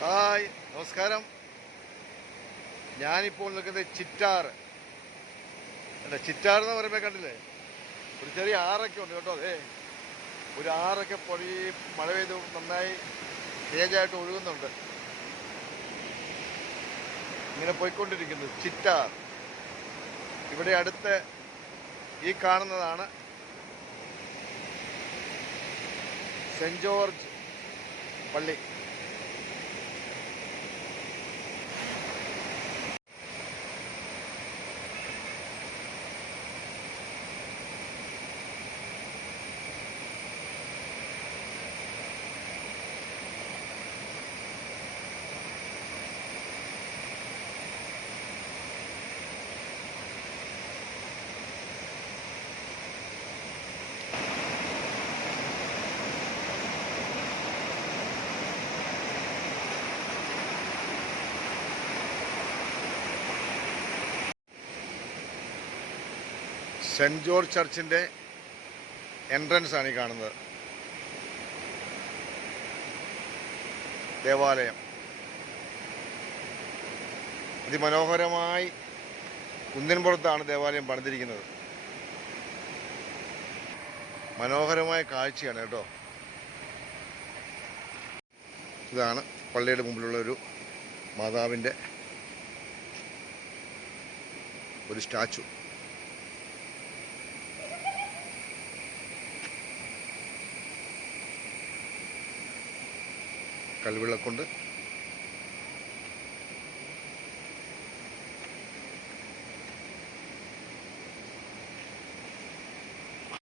Hi നമസ്കാരം. ഞാനിപ്പോൾ നിൽക്കുന്നത് ചിറ്റാർ. അല്ല ചിറ്റാർ എന്ന് പറയുമ്പോൾ കണ്ടില്ലേ? ഒരു ചെറിയ ആറൊക്കെ ഉണ്ട് കേട്ടോ അതെ ഒരു ആറൊക്കെ പൊടി മഴ പെയ്ത് നന്നായി തേജായിട്ട് ഒഴുകുന്നുണ്ട്. ഇങ്ങനെ പോയിക്കൊണ്ടിരിക്കുന്നത് ചിറ്റാർ. ഇവിടെ അടുത്ത് ഈ കാണുന്നതാണ് സെന്റ് ജോർജ് പള്ളി. സെന്റ് ജോർജ് ചർച്ചിന്റെ എൻട്രൻസ് ആണ് ഈ കാണുന്നത്. ദേവാലയം. അതിമനോഹരമായി കുന്നിൻപുറത്താണ് ദേവാലയം പണിതിരിക്കുന്നത്. മനോഹരമായ കാഴ്ചയാണ് കേട്ടോ. ഇതാണ് പള്ളിയുടെ മുമ്പിലുള്ള ഒരു മാതാവിന്റെ ഒരു സ്റ്റാച്ചു. കൽവിളക്കുണ്ട്